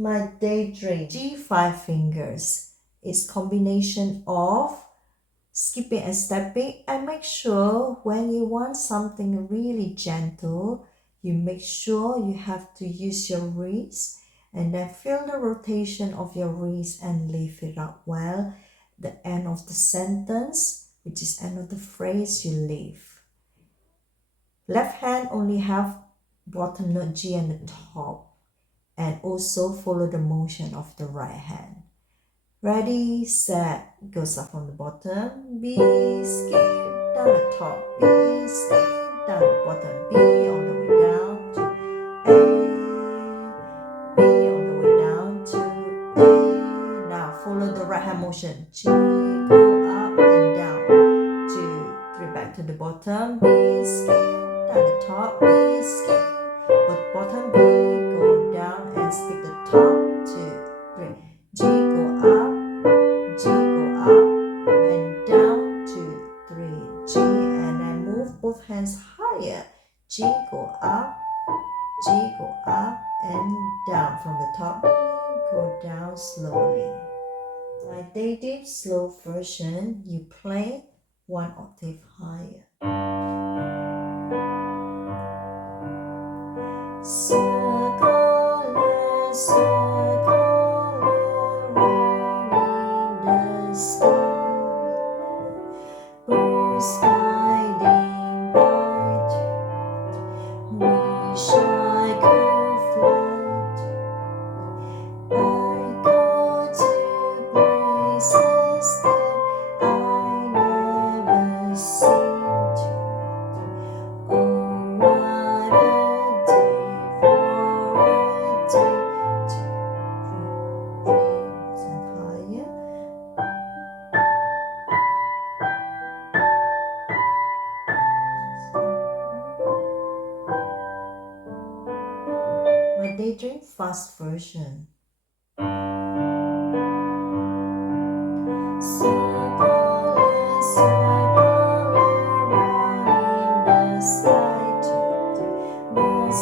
My Daydream G5 fingers. It's combination of skipping and stepping, and make sure when you want something really gentle, you make sure you have to use your wrist and then feel the rotation of your wrist and lift it up well. The end of the sentence, which is end of the phrase, you lift. Left hand only have bottom note G and the top, and also follow the motion of the right hand. Ready, set, goes up from the bottom, B, skip, down the top, B, skip, down the bottom, B, all the way down to A, B, all the way down to A. Now follow the right hand motion, G, go up and down, 2, 3, back to the bottom, B, skip, down the top, B, skip, but bottom B, go down and stick the top, 2, 3, G, go up, G, go up and down, 2, 3, G, and then move both hands higher, G, go up, G, go up and down from the top, B, go down slowly. My Daydream slow version, you play 1 octave higher. Circle and circle around in the sky, birds guiding by. Wish I could fly. I go to places that I never seen. Oh, what a day for a day to dreams and higher. My Daydream fast version. Circle and circle around in the sky, birds